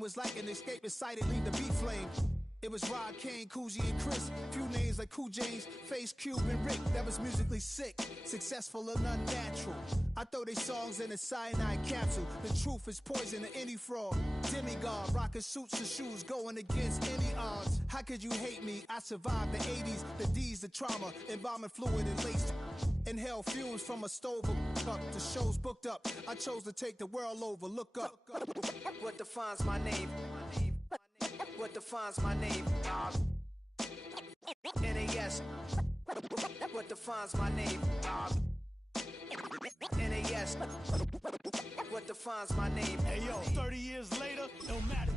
was like an escape excitedly the beat flame. It was Rod, Kane, Coogee, and Chris. Few names like Cool James, Face, Cube, and Rick. That was musically sick, successful and unnatural. I throw they songs in a cyanide capsule. The truth is poison to any fraud. Demigod, rocking suits and shoes, going against any odds. How could you hate me? I survived the 80s, the D's, the trauma, embalming fluid and laced. Inhale fumes from a stove up. The show's booked up. I chose to take the world over. Look up. What defines my name? What defines my name? NAS. What defines my name? NAS. What defines my name? Hey yo, 30 years later, no matter.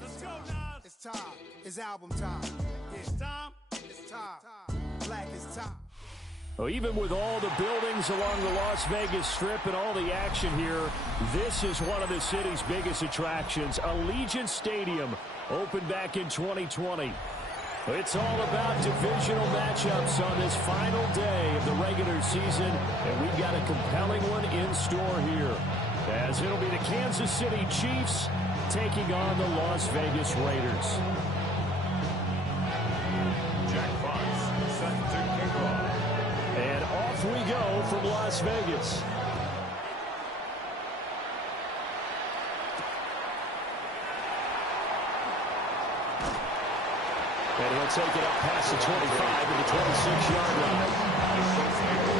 Let's go, Nas. It's time. It's album time. Yeah. It's time. It's time. Black is time. Well, even with all the buildings along the Las Vegas Strip and all the action here, this is one of the city's biggest attractions. Allegiant Stadium opened back in 2020. It's all about divisional matchups on this final day of the regular season, and we've got a compelling one in store here, as it'll be the Kansas City Chiefs taking on the Las Vegas Raiders. And off we go from Las Vegas. And he'll take it up past the 25 to the 26-yard line. 26-yard line.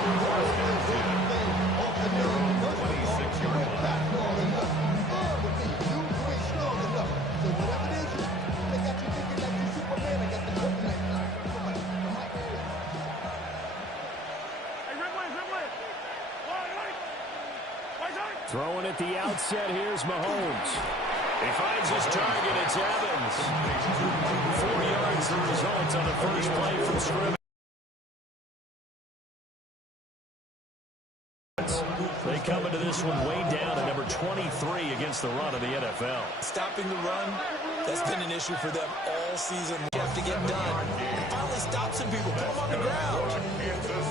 Throwing at the outset, here's Mahomes. He finds his target, it's Evans. 4 yards the result on the first play from scrimmage. They come into this one way down at number 23 against the run of the NFL. Stopping the run, that's been an issue for them all season. You have to get done. And finally stop some people, put them on the ground.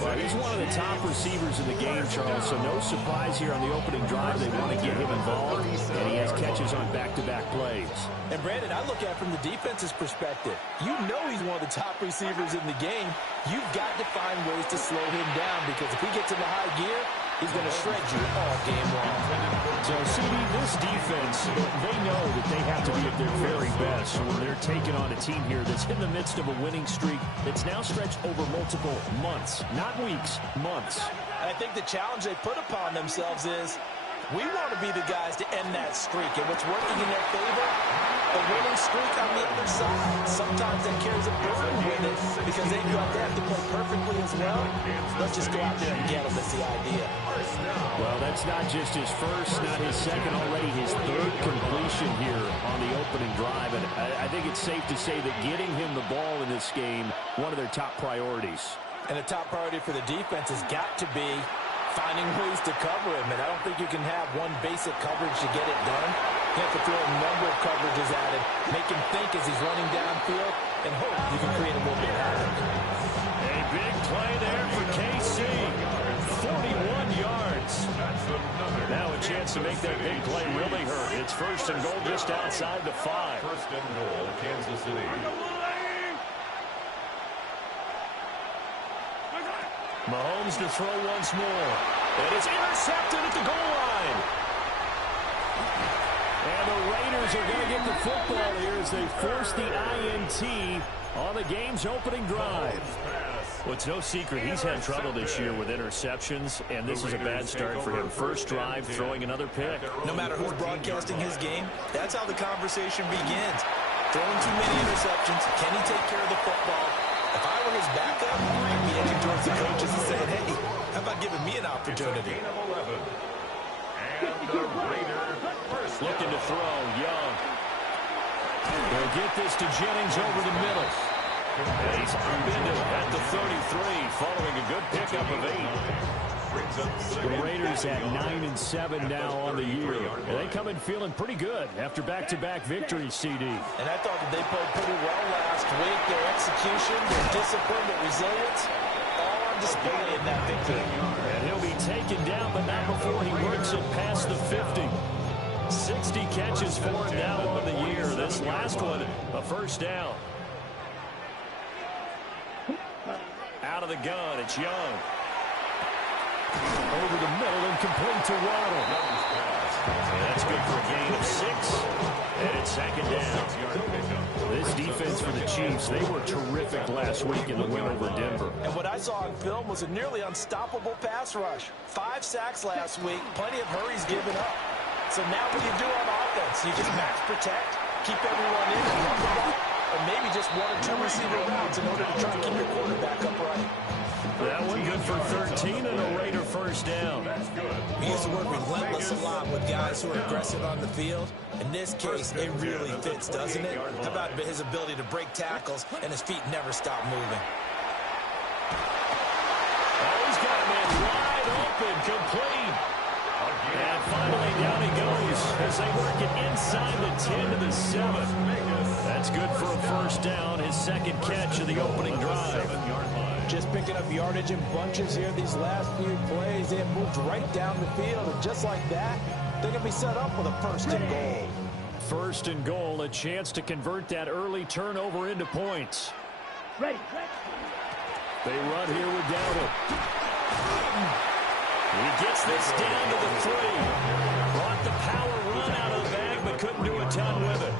Well, he's one of the top receivers in the game, Charles, so no surprise here on the opening drive. They want to get him involved, and he has catches on back-to-back plays. And, Brandon, I look at it from the defense's perspective. You know he's one of the top receivers in the game. You've got to find ways to slow him down, because if he gets into high gear, he's going to shred you all game long. So, CD, this defense, they know that they have to be at their very best when they're taking on a team here that's in the midst of a winning streak that's now stretched over multiple months, not weeks, months. I think the challenge they put upon themselves is, we want to be the guys to end that streak. And what's working in their favor, the winning streak on the other side. Sometimes that carries a burden with it because they have to play perfectly as well. Let's just go out there and get them. That's the idea. Well, that's not just his first, not his second, already his third completion here on the opening drive. And I think it's safe to say that getting him the ball in this game, one of their top priorities. And the top priority for the defense has got to be finding ways to cover him. And I don't think you can have one basic coverage to get it done. You have to throw a number of coverages at him, make him think as he's running downfield, and hope you can create a little bit of havoc. A big play there for KC. 41 yards. Now a chance to make that big play really hurt. It's first and goal just outside the 5. First and goal, Kansas City. Mahomes to throw once more. It is intercepted at the goal line. And the Raiders are going to get the football here as they force the INT on the game's opening drive. Well, it's no secret he's had trouble this year with interceptions, and this is a bad start for him. First drive, throwing another pick. No matter who's broadcasting his game, that's how the conversation begins. Throwing too many interceptions. Can he take care of the football? If I were his backup, I'd be edging towards the coaches and saying, hey, how about giving me an opportunity? Looking to throw, Young. They'll get this to Jennings over the middle. And he's upended at the 33, following a good pickup of 8. The Raiders at 9-7 now on the year. And they come in feeling pretty good after back-to-back victories, CD. And I thought that they played pretty well last week. Their execution, their discipline, their resilience, all on display in that victory. And he'll be taken down, but not before he works it past the 50. 60 catches for him now on the year. This last one, a first down. Out of the gun, it's Young. Over the middle and complete to Waddle. And that's good for a gain of 6. And it's second down. This defense for the Chiefs, they were terrific last week in the win over Denver. And what I saw on film was a nearly unstoppable pass rush. 5 sacks last week, plenty of hurries given up. So now what do you do on offense? You just max protect, keep everyone in, and run the ball, or maybe just 1 or 2 receiver routes in order to try and keep your quarterback upright. That one good for 13 and a Raider first down. We used to work relentless a lot with guys who are aggressive on the field. In this case, it really fits, doesn't it? How about his ability to break tackles and his feet never stop moving? Oh, he's got a man wide open, complete. And finally down he goes as they work it inside the 10 to the 7. That's good for a first down, his second catch of the opening drive. Just picking up yardage in bunches here these last few plays. They have moved right down the field, and just like that, they're going to be set up with a first and goal. First and goal, a chance to convert that early turnover into points. Ready. They run here with Dowdle. He gets this down to the 3. Brought the power run out of the bag, but couldn't do a ton with it.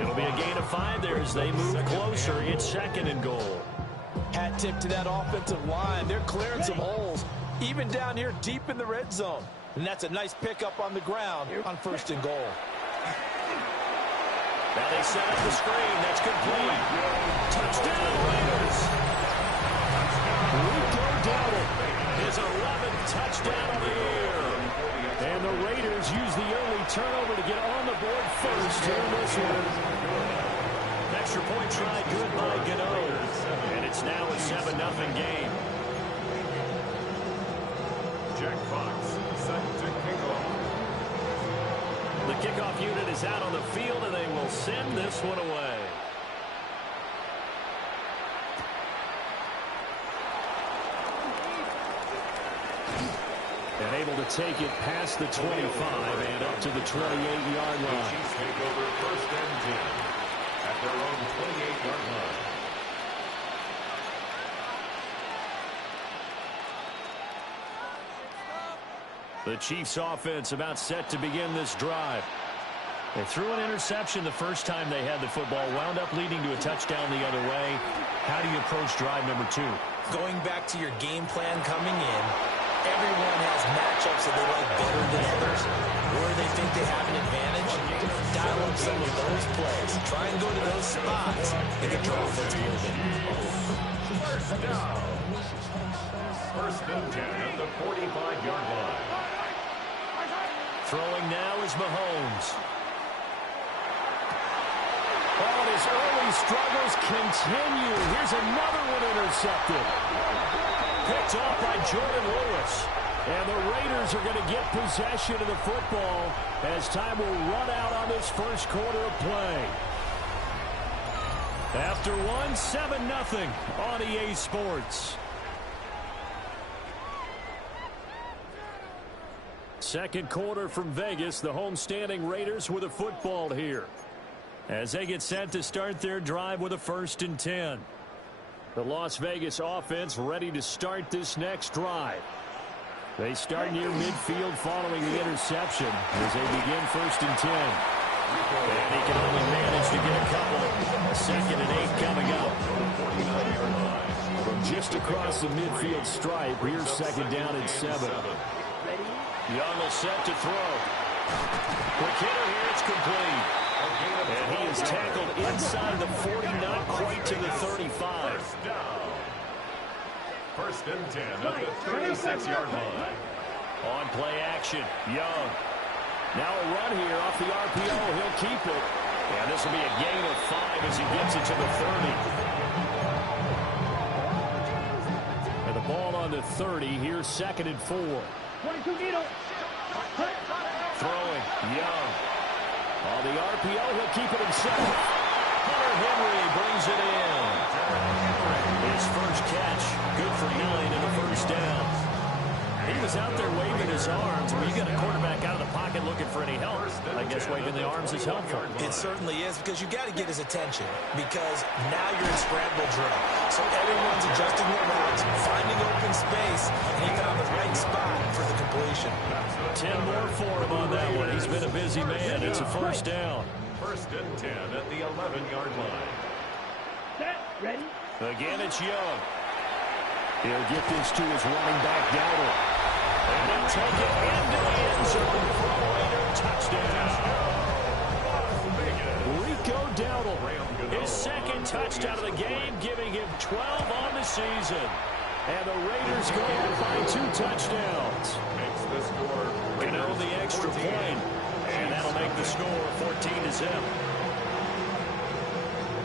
It'll be a gain of 5 there as they move closer. It's second and goal. Hat tip to that offensive line. They're clearing some holes, even down here deep in the red zone. And that's a nice pickup on the ground on first and goal. Now they set up the screen. That's complete. Touchdown, Raiders. Rico Dowdle, his 11th touchdown of the year. And the Raiders use the early turnover to get on the board first here in this one. Extra point try good by Gano. And it's now a 7-0 game. Jack Fox set to kick off. The kickoff unit is out on the field, and they will send this one away. And able to take it past the 25 and up to the 28-yard line. Chiefs take over first and 10 at their own 28-yard line. The Chiefs offense about set to begin this drive. They threw an interception the first time they had the football, wound up leading to a touchdown the other way. How do you approach drive number 2? Going back to your game plan coming in, everyone has matchups that they like better than others. Where they think they have an advantage, dial up some of those plays. Try and go to those spots and get your offense moving. First down. First and 10 at the 45-yard line. Throwing now is Mahomes. Oh, his early struggles continue. Here's another one intercepted. Picked off by Jordan Lewis. And the Raiders are going to get possession of the football as time will run out on this first quarter of play. After one, 7-0 on EA Sports. Second quarter from Vegas, the homestanding Raiders with a football here as they get set to start their drive with a first and 10. The Las Vegas offense ready to start this next drive. They start near midfield following the interception as they begin first and 10. And he can only manage to get a couple. Second and 8 coming up. From just across the midfield stripe, here's second down and 7. Young will set to throw. Quick hitter here, it's complete. And he is tackled inside the 40, not quite to the 35. First and 10 at the 36-yard line. On play action, Young. Now a run here off the RPO. He'll keep it. And this will be a gain of 5 as he gets it to the 30. And the ball on the 30. Here's 2nd and 4. 22 needle. Throwing. Young. On the RPO, he'll keep it himself. Hunter Henry brings it in. His first catch. Good for 9 and a first down. He was out there waving his arms. When you get a quarterback out of the pocket looking for any help, I guess waving the arms is helpful. It certainly is, because you got to get his attention, because now you're in scramble drill. So everyone's adjusting their routes, finding open space, and he found the right spot for the completion. 10 more for him on that one. He's been a busy man. It's a first down. 1st and 10 at the 11-yard line. Set. Ready. Again, it's Young. He'll get this to his running back, Dowdle. And they'll take it into the end zone for a Raider touchdown. Rico Dowdle, his 2nd touchdown of the game, giving him 12 on the season. And the Raiders go up by 2 touchdowns. Makes the score. Can own the extra point. And that'll make the score 14-0.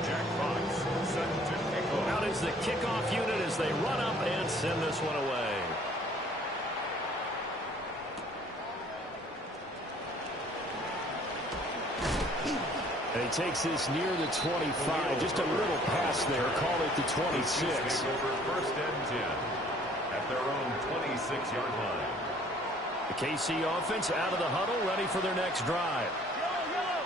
Jack Fox set to kick off. Out is the kickoff unit as they run up and send this one away. And he takes this near the 25. Just a little pass there. Call it the 26. Over 1st and 10 at their own 26-yard line. The KC offense out of the huddle, ready for their next drive.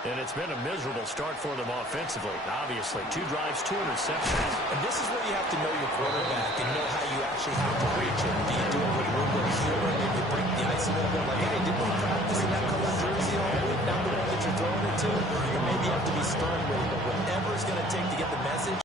And it's been a miserable start for them offensively, obviously. 2 drives, 2 interceptions. And this is where you have to know your quarterback and know how you actually have to reach him. Do you do it with a little bit of humor, maybe break the ice a little bit, like, hey, didn't we practice in that color jersey all week, not the one that you're throwing it to? Or maybe you have to be stern with it, but whatever it's going to take to get the message,